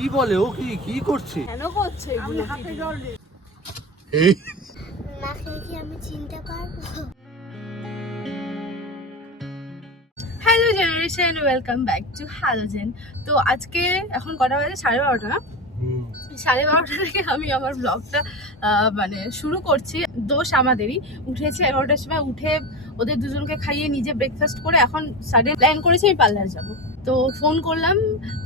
কি বলে? ও কি কি করছে? কেন করছে আমি হাতে এগুলো এই মাকে কি আমি চিনতে পারব hello generation welcome back to Halogen তো আজকে এখন কটা বাজে? সাড়ে বারোটা হুম, সাড়ে বারোটা থেকে আমি আমার ব্লগটা মানে শুরু করছি। দোষ আমাদেরই। উঠেছি এগারোটার সময় উঠে ওদের দুজনকে খাইয়ে নিজে ব্রেকফাস্ট করে এখন সাডেন প্ল্যান করেছি আমি পার্লার যাব। তো ফোন করলাম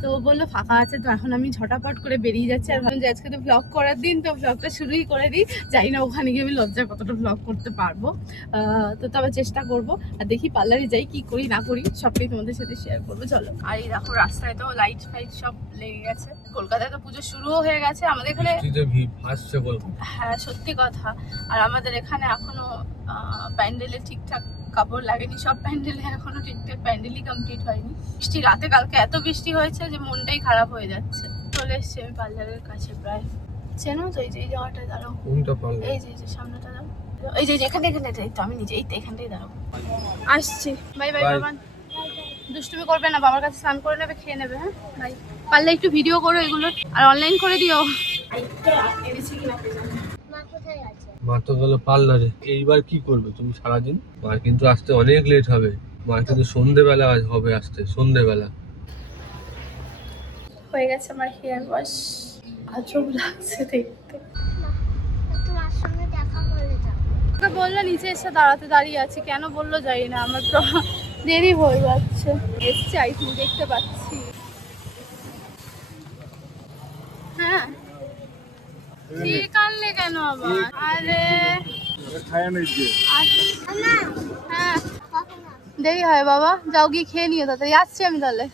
তো বলল ফাঁকা আছে তো এখন আমি ঝটাপট করে বেরিয়ে যাচ্ছি। আর ভাবলাম যে আজকে তো ব্লগ করার দিন তো ব্লগটা শুরুই করে দিই। জানি না ওখানে গিয়ে আমি লজ্জায় কতটা ব্লগ করতে পারব। আহ, তো তবে চেষ্টা করব আর দেখি পার্লারে যাই কি করি না করি সবটাই তোমাদের সাথে শেয়ার করব চলো। আর এই দেখো রাস্তায় তো লাইট ফাইট সব লেগে গেছে। কলকাতায় তো পুজো শুরুও হয়ে গেছে। আমাদের এখানে হ্যাঁ সত্যি কথা। আর আমাদের এখানে এখনও প্যান্ডেলে ঠিকঠাক কাপড় লাগেনি সব প্যান্ডেলে এখনও ঠিকঠাক প্যান্ডেলই কমপ্লিট হয়নি। বৃষ্টি রাতে কালকে এত বৃষ্টি হয়েছে যে মনটাই খারাপ হয়ে যাচ্ছে। চলে এসছি আমি পার্লারের কাছে প্রায়। চেনো তো এই যে এই জায়গাটায় দাঁড়াও। এই যে এই যে সামনেটা দাও এই যে এই যে এখানে এখানে এই তো আমি নিজে এই তো এখানটাই দাঁড়াবো। আসছি। বাই বাই বাবান দুষ্টুমি করবে না বাবার কাছে স্নান করে নেবে খেয়ে নেবে হ্যাঁ? বাই। পারলে একটু ভিডিও করো এগুলো আর অনলাইন করে দিও। এনেছি কিনা মা কোথায় আছে? মা তো গেল পার্লারে। এইবার কি করবে? তুমি সারাদিন মার কিন্তু আসতে অনেক লেট হবে। মার কিন্তু সন্ধেবেলা হবে আসতে, সন্ধেবেলা। হয়ে গেছে আমার হেয়ার ওয়াশ আজব লাগছে দেখতে। বলল নিচে এসে দাঁড়াতে দাঁড়িয়ে আছি। কেন বলল জানি না, আমার তো দেরি হয়ে যাচ্ছে। এসছে আই দেখতে পাচ্ছি হ্যাঁ কেন আবার? আরে। হ্যাঁ দেরি হয় বাবা যাও গিয়ে খেয়ে নিও তাতে যাচ্ছি আমি তাহলে।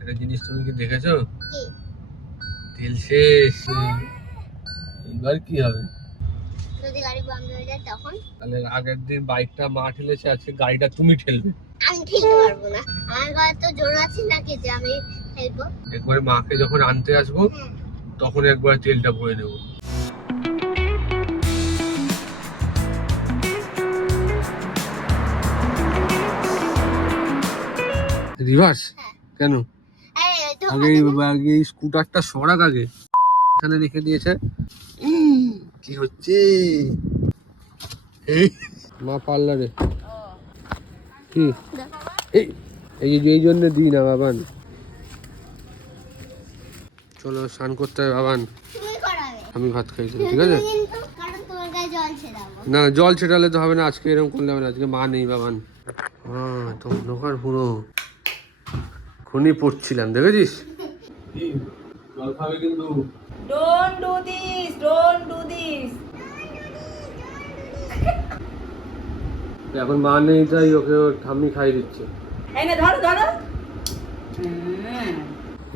একটা জিনিস তুমি কি দেখেছ? তেল শেষ। এইবার কি হবে? যদি গাড়ি বন্ধ হয়ে যায় তখন? তাহলে আগের দিন বাইকটা মা ঠেলেছে আজকে গাড়িটা তুমি ঠেলবে। আমি ঠেলতে পারব না। আমার ঘরে তো জোর আছে নাকি যে আমি একবার মাকে যখন আনতে আসব তখন একবার তেলটা ভরে নেব। রিভার্স? হ্যাঁ। কেন? আগে এই- আগে স্কুটারটা সরাক আগে। এখানে রেখে দিয়েছে। কি হচ্ছে? এই মা পার্লারে। কি? এই এই যে এই জন্য দিই না বাবান। চলো স্নান করতে হবে বাবান। আমি ভাত খাইছি ঠিক আছে? ছেড়াবো। না জল ছেটালে তো হবে না আজকে এরকম করলে হবে না আজকে মা নেই বাবান। হ্যাঁ তো অন্ধকার পুরো। খুনি পড়ছিলাম দেখেছিস? জল খাবে কিন্তু। Don't do this. Don't do this. এখন মা নেই তাই ওকে ওর ঠাম্মি খাই দিচ্ছে। এই না ধরো ধরো।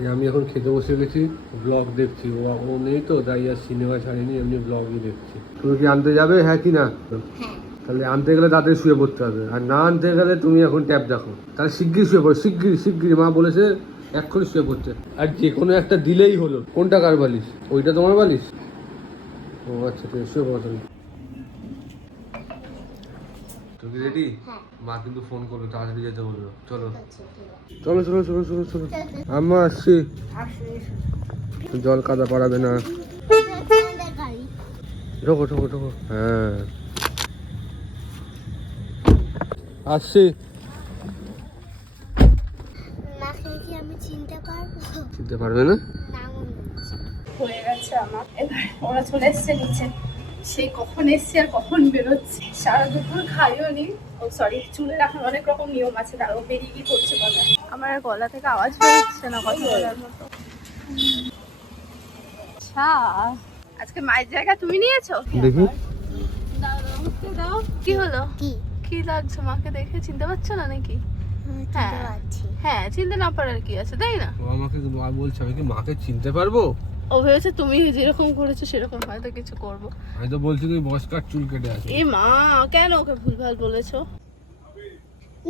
আমি এখন খেতে বসে গেছি ব্লগ দেখছি। ও ও নেই তো তাই আর সিনেমা ছাড়িনি এমনি ব্লগই দেখছি। তুমি কি আনতে যাবে? হ্যাঁ কি না? হ্যাঁ। তাহলে আনতে গেলে তাড়াতাড়ি শুয়ে পড়তে হবে। আর না আনতে গেলে তুমি এখন ট্যাপ দেখো। তাহলে শিগগির শুয়ে পড়ো শিগগির শিগগির মা বলেছে এক্ষুনি শুয়ে পড়তে। আর যে কোনো একটা দিলেই হলো। কোনটা কার বালিশ? ওইটা তোমার বালিশ? ও আচ্ছা ঠিক আছে শুয়ে পড়ো তাহলে। তুমি রেডি হ্যাঁ। মা কিন্তু ফোন করল তাড়াতাড়ি যেতে বলল চলো। আচ্ছা চলো চলো চলো চলো চলো। আম্মা আসছি। জল কাদা পারাবে না। ঢোকো ঢোকো ঢোকো। হ্যাঁ। আসছি। মাকে কি আমি চিনতে পারবে? না? হয়ে গেছে আমার। এবার ওরা চলে এসছে নিচে। সেই কখন এসছে আর কখন বেরোচ্ছে? সারা দুপুর খাইও নি। ও সরি চুলে রাখার অনেক রকম নিয়ম আছে তার ও বেরিয়ে কি করছে বলে আমার আর গলা থেকে আওয়াজ বেরোচ্ছে না কথা বলার মতো। আচ্ছা আজকে মায়ের জায়গা তুমি নিয়েছো? দেখি। দাও কি হলো? কি? কি লাগছে মাকে দেখে? চিনতে পারছ না নাকি? হ্যাঁ। চিনতে হ্যাঁ। চিনতে না পারার কি আছে তাই না? ও আমাকে মা বলছে আমি কি মাকে চিনতে পারব? ও ভেবেছে তুমি যেরকম করেছ সেরকম হয়তো কিছু করব। আমি তো বলছি তুমি বসকার চুল কেটে আসো এ মা কেন ওকে ভুলভাল বলেছ?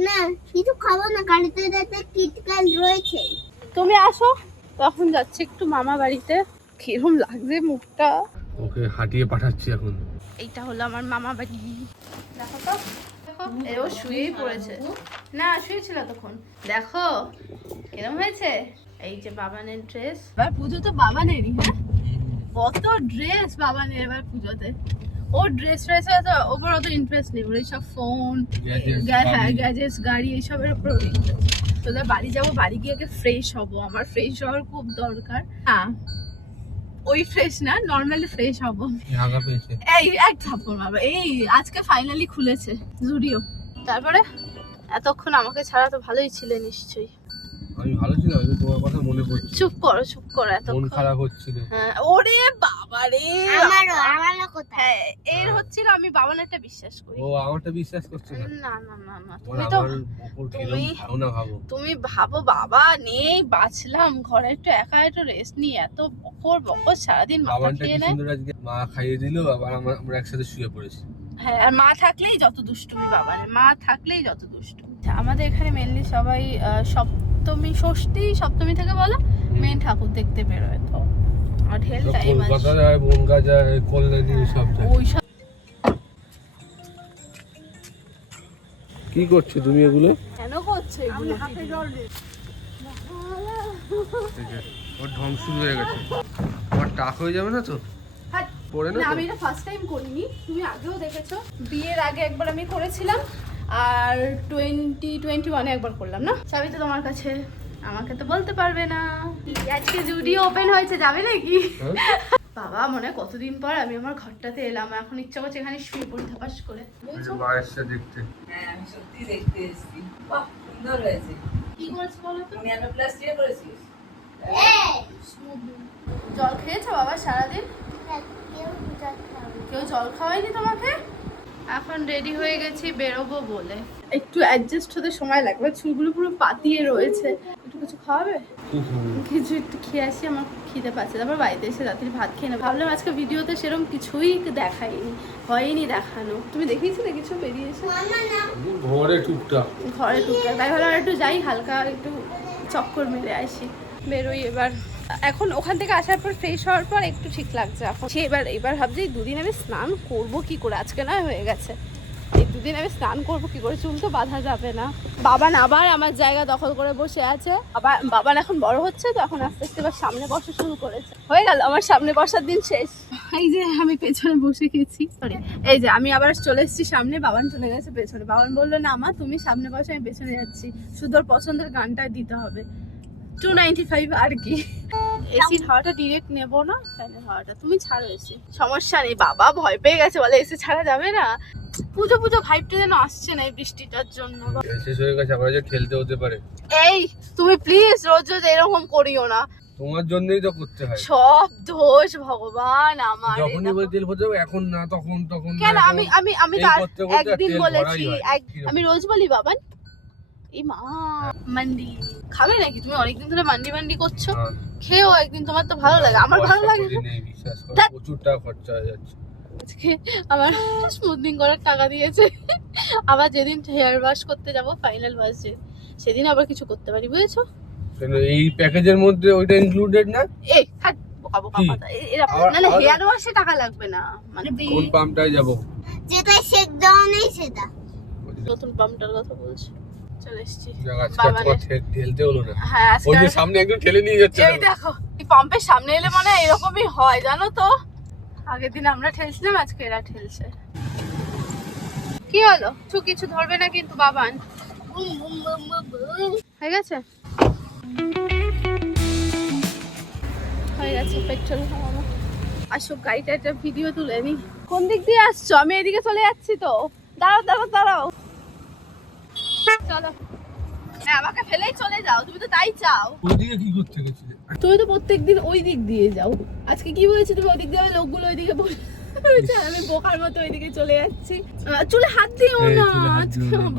না কিছু খাব না গাড়িতে যাতে কিটকাল রয়েছে। তুমি আসো তখন যাচ্ছে একটু মামা বাড়িতে। কিরম লাগছে মুখটা। ওকে হাঁটিয়ে পাঠাচ্ছি এখন। এইটা হলো আমার মামা বাড়ি। দেখো তো দেখো শুয়েই পড়েছে। না শুয়েছিল তখন। দেখো কিরম হয়েছে? এই যে বাবানের ড্রেস এবার পুজো তো বাবানেরই হ্যাঁ? কত ড্রেস বাবানের এবার পুজোতে। ও ড্রেস ফ্রেস তো ওপর অত ইন্টারেস্ট নেই ওর এইসব ফোন হ্যাঁ। গ্যাজেটস গাড়ি এইসবের উপর তোদের বাড়ি যাব বাড়ি গিয়ে আগে ফ্রেশ হব। আমার ফ্রেশ হওয়ার খুব দরকার। হ্যাঁ। ওই ফ্রেশ না নর্মালি ফ্রেশ হব। এই এক থাপ্পড় বাবা এই আজকে ফাইনালি খুলেছে জুডিও তারপরে? এতক্ষণ আমাকে ছাড়া তো ভালোই ছিলে নিশ্চয়ই। আমি ভালো ছিলাম তোমার কথা মনে পড়ছে। চুপ করো চুপ করো মন খারাপ হচ্ছিল। হ্যাঁ, ওরে বাবা রে আমারও আমারও কোথায়? হ্যাঁ এর হচ্ছিল আমি বাবানেরটা বিশ্বাস করি। ও আমারটা বিশ্বাস করছে না। না না না না তুমি তো তুমি- ভাবো তুমি ভাবো বাবা নেই বাঁচলাম ঘরে একটু একা একটু রেস্ট নিয়ে এত বকর বকর সারাদিন মাথা খেয়ে নেয়। মা খাইয়ে দিল আবার আমরা একসাথে শুয়ে পড়েছি। হ্যাঁ আর মা থাকলেই যত দুষ্টুমি বাবারে মা থাকলেই যত দুষ্টুমি। আচ্ছা, আমাদের এখানে মেনলি সবাই আহ, সপ্তমী ষষ্ঠী সপ্তমী থেকে বলো মেন ঠাকুর দেখতে বেরোয় তো। ঢেল তো টাইম কলকাতা যায় বনগা যায় কল্যাণী সব যায় কি করছ তুমি এগুলো? কেন করছ এগুলো? ওর ঢং শুরু হয়ে গেছে। আমার টাক হয়ে যাবে না তো? পড়ে না না তো? আমি এটা ফার্স্ট টাইম করিনি। তুমি আগেও দেখেছ। বিয়ের আগে একবার আমি করেছিলাম। আর টোয়েন্টি টোয়েন্টি ওয়ানে একবার করলাম না? চাবি তো তোমার কাছে। আমাকে তো বলতে পারবে না। আজকে জুডিও ওপেন হয়েছে যাবে নাকি? হ্যাঁ? বাবা মনে হয় কতদিন পর আমি আমার ঘরটাতে এলাম এখন ইচ্ছা করছে এখানে শুয়ে পড়ি ধাপাস করে। বাইরেটা দেখতে। হ্যাঁ আমি সত্যি দেখতে এসেছি। বাহ সুন্দর হয়েছে। কি করেছ বলো তো? ন্যানো প্লাস দিয়ে করেছিস জল খেয়েছো বাবা সারাদিন? কেউ কেউ জল খাওয়ায়নি তোমাকে? এখন রেডি হয়ে গেছি বেরোবো বলে। একটু অ্যাডজাস্ট হতে সময় লাগবে চুলগুলো পুরো পাতিয়ে রয়েছে। একটু কিছু খাওয়াবে? কিছু একটু খেয়ে আসি আমার খিদে পাচ্ছে। তারপর বাড়িতে এসে রাত্রি ভাত খেয়ে নেব। ভাবলাম আজকে ভিডিওতে সেরকম কিছুই দেখাইনি হয়নি দেখানো। তুমি দেখিয়েছিলে কিছু বেরিয়ে এসে? মামা না ঘরে টুকটাক। ঘরে টুকটাক। তাই ভাবলাম একটু যাই হালকা একটু চক্কর মেরে আসি। বেরোই এবার। এখন ওখান থেকে আসার পর ফ্রেশ হওয়ার পর একটু ঠিক লাগছে। এখন সে এবার এবার ভাবছি দুদিন আমি স্নান করব কি করে? আজকে নয় হয়ে গেছে। এই দুদিন আমি স্নান করব কি করে? চুল তো বাঁধা যাবে না। বাবান আবার আমার জায়গা দখল করে বসে আছে। আবার বাবান এখন বড় হচ্ছে, তো এখন আস্তে আস্তে এবার সামনে বসা শুরু করেছে। হয়ে গেল, আমার সামনে বসার দিন শেষ। এই যে আমি পেছনে বসে গেছি। সরি এই যে আমি আবার চলে এসেছি সামনে, বাবান চলে গেছে পেছনে। বাবান বলল, না মা, তুমি সামনে বসে, আমি পেছনে যাচ্ছি। ওর পছন্দের গানটা দিতে হবে। টু নাইনটি ফাইভ আর কি। এসির হাওয়াটা ডিরেক্ট নেব না ফ্যানের হাওয়াটা তুমি ছাড়ো এসি সমস্যা নেই বাবা ভয় পেয়ে গেছে বলে এসি ছাড়া যাবে না। পুজো পুজো ভাইবটা যেন আসছে না এই বৃষ্টিটার জন্য। শেষ হয়ে গেছে আবার যে ঠেলতে হতে পারে। এই তুমি প্লিজ রোজ রোজ এরকম করিও না। তোমার জন্যই তো করতে হয়। সব দোষ ভগবান আমার এখন না তখন তখন কেন? আমি আমি আমি তো একদিন বলেছি এক- আমি রোজ বলি বাবান এই মা মান্ডি। খাবে নাকি? তুমি অনেকদিন ধরে মান্ডি মান্ডি করছ। হ্যাঁ। খেয়েও একদিন তোমার তো ভালো লাগে। আমার ভালো লাগে কড়ি নেই, বিশ্বাস করো, ধ্যাৎ। প্রচুর টাকা খরচা হয়ে যাচ্ছে। আজকে আমার স্মুথনিং করার টাকা দিয়েছে। আবার যেদিন হেয়ার ওয়াশ করতে যাব ফাইনাল ওয়াশ যে সেদিন আবার কিছু করতে পারি বুঝেছ? এই প্যাকেজের মধ্যে ওইটা ইনক্লুডেড না? এই থাক বোকা বোকা কথা এ- এরা না না হেয়ার ওয়াশে টাকা লাগবে না। মানে কোন পাম্পটায় যাব? যেটা শেক নেই সেটা। নতুন পাম্পটার কথা বলছি। চলে এসেছি। ঠেলতে হলো না। হ্যাঁ ওই যে সামনে একদম ঠেলে নিয়ে যাচ্ছে এই দেখো এই পাম্পের সামনে এলে মানে এরকমই হয় জানো তো? আগের দিন আমরা ঠেলছিলাম আজকে এরা ঠেলছে। কি হলো? কিছু কিছু ধরবে না কিন্তু বাবান। হয়ে গেছে? হয়ে গেছে পেট্রোল আসো গাড়িটা একটা ভিডিও তুলে নি। কোন দিক দিয়ে আসছো? আমি এদিকে চলে যাচ্ছি তো। দাঁড়াও দাঁড়াও দাঁড়াও। চলো। হ্যাঁ আমাকে ফেলেই চলে যাও তুমি তো তাই চাও। ওইদিকে কি করতে গেছিলে? তুমি তো প্রত্যেকদিন ওই দিক দিয়ে যাও। আজকে কি হয়েছে তুমি? ওই দিক দিয়ে লোকগুলো ওইদিকে বসে আমি বোকার মতো ওইদিকে চলে যাচ্ছি। চুলে হাত দিও না।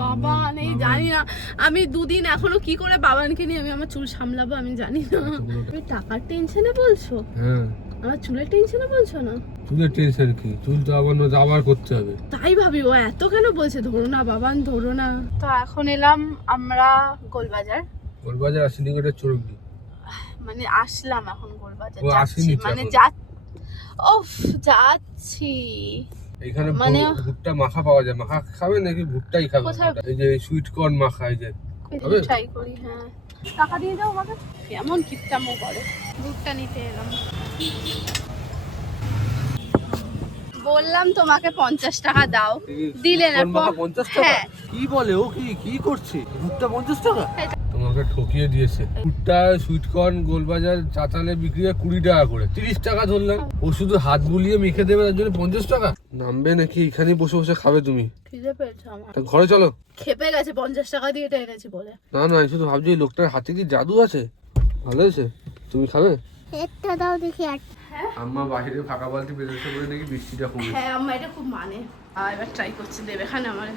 বাবা। নেই জানি না। আমি দুদিন এখনও কি করে বাবানকে নিয়ে আমি আমার চুল সামলাবো আমি জানি না। তুমি টাকার টেনশনে বলছো? হ্যাঁ। আমার চুলের টেনশনে বলছো না? চুলের টেনশন কি? চুল তো আবার নতুন আবার করতে হবে। তাই ভাবি ও এত কেন বলছে? ধরো না বাবান ধরো না। তো এখন এলাম আমরা গোলবাজার। গোলবাজার আসেনি মানে আসলাম এখন গোলবাজার। যাচ্ছি মানে। যা ওফ যাচ্ছি। এখানে মানে- ভুট্টা মাখা পাওয়া যায়। মাখা খাবে নাকি ভুট্টাই খাবে? এই যে সুইট কর্ন মাখা এই যে? ট্রাই করি হ্যাঁ। টাকা দিয়ে দাও আমাকে। কেমন কিপটামো করে। দুধটা নিতে এলাম। বললাম তোমাকে পঞ্চাশ টাকা দাও। দিলে না পঞ্চাশ টাকা? হ্যাঁ। কি বলে ও কি? কি করছে? ভুট্টা পঞ্চাশ টাকা? তোমাকে ঠকিয়ে দিয়েছে। ভুট্টা সুইট কর্ন গোলবাজার চাতালে বিক্রি হয় কুড়ি টাকা করে। তিরিশ টাকা ধরলাম। ও শুধু হাত বুলিয়ে মেখে দেবে তার জন্য পঞ্চাশ টাকা? নামবে নাকি? এখানেই বসে বসে খাবে তুমি। খিদে পেয়েছে আমার। তা ঘরে চলো। খেপে গেছে পঞ্চাশ টাকা দিয়ে এটা এনেছি বলে। না না আমি শুধু ভাবছি এই লোকটার হাতে কি জাদু আছে? ভালো হয়েছে? তুমি খাবে? একটা দাও দেখি আর আম্মা বাইরে ফাঁকা বালতি বেরোচ্ছে বলে নাকি বৃষ্টিটা কমে হ্যাঁ আমার এটা খুব মানে। আর এবার ট্রাই করছি দেবে। এখানে আমার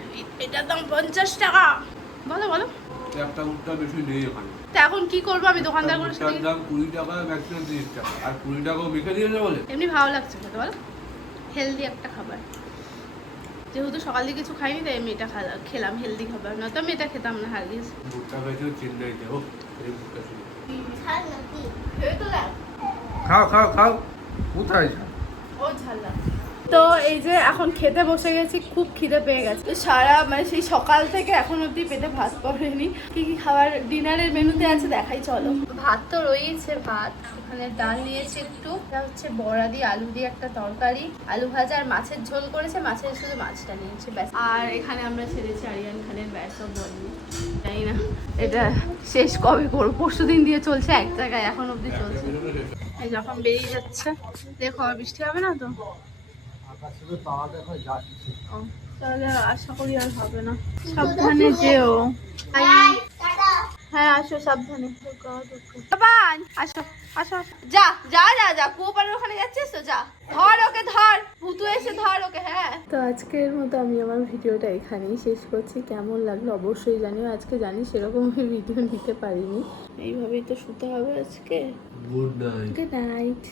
এটার দাম পঞ্চাশ টাকা। বলো বলো। একটা ভুট্টা বেশি নেই ওখানে তা এখন কি করব? আমি দোকানদার করে দাম কুড়ি টাকা ম্যাক্সিমাম তিরিশ টাকা। আর কুড়ি টাকাও মেখে দিয়েছে বলে? এমনি ভালো লাগছে খেতে বলো। হেলদি একটা খাবার। যেহেতু সকাল দিয়ে কিছু খাইনি তাই আমি এটা খেলাম হেলদি খাবার। নয়তো আমি এটা খেতাম না হারগিস খাও খাও খাও। কোথায় ও ঝাল্লা তো এই যে এখন খেতে বসে গেছি খুব খিদে পেয়ে গেছে। তো সারা মানে সেই সকাল থেকে এখন অবধি পেটে ভাত পড়েনি। কি কি খাবার ডিনারের মেনুতে আছে দেখাই চলো। ভাত তো রয়েছে ভাত। ওখানে ডাল নিয়েছি একটু। এটা হচ্ছে বড়া দিয়ে আলু দিয়ে একটা তরকারি। আলু ভাজা আর মাছের ঝোল করেছে মাছের শুধু মাছটা নিয়েছে ব্যাস। আর এখানে আমরা ছেড়েছি আরিয়ান খানের ব্যাসও বলনি জানি না এটা শেষ কবে করব? পরশু দিন দিয়ে চলছে এক জায়গায় এখন অবধি চলছে। এই যখন বেরিয়ে যাচ্ছে দেখো আর বৃষ্টি হবে না তো? তাহলে আশা করি আর হবে না। সাবধানে যেও। বাই হ্যাঁ আসো সাবধানে। আসো আসো যা যা যা যা কুয়োপাড়ের ওখানে যাচ্ছিস তো? যা। ধর ওকে ধর। ভুতু এসে ধর ওকে হ্যাঁ। তো আজকের মতো আমি আমার ভিডিওটা এখানেই শেষ করছি। কেমন লাগল অবশ্যই জানিও। আজকে জানি সেরকম আমি ভিডিও নিতে পারিনি। এইভাবেই তো শুতে হবে আজকে। Good night good night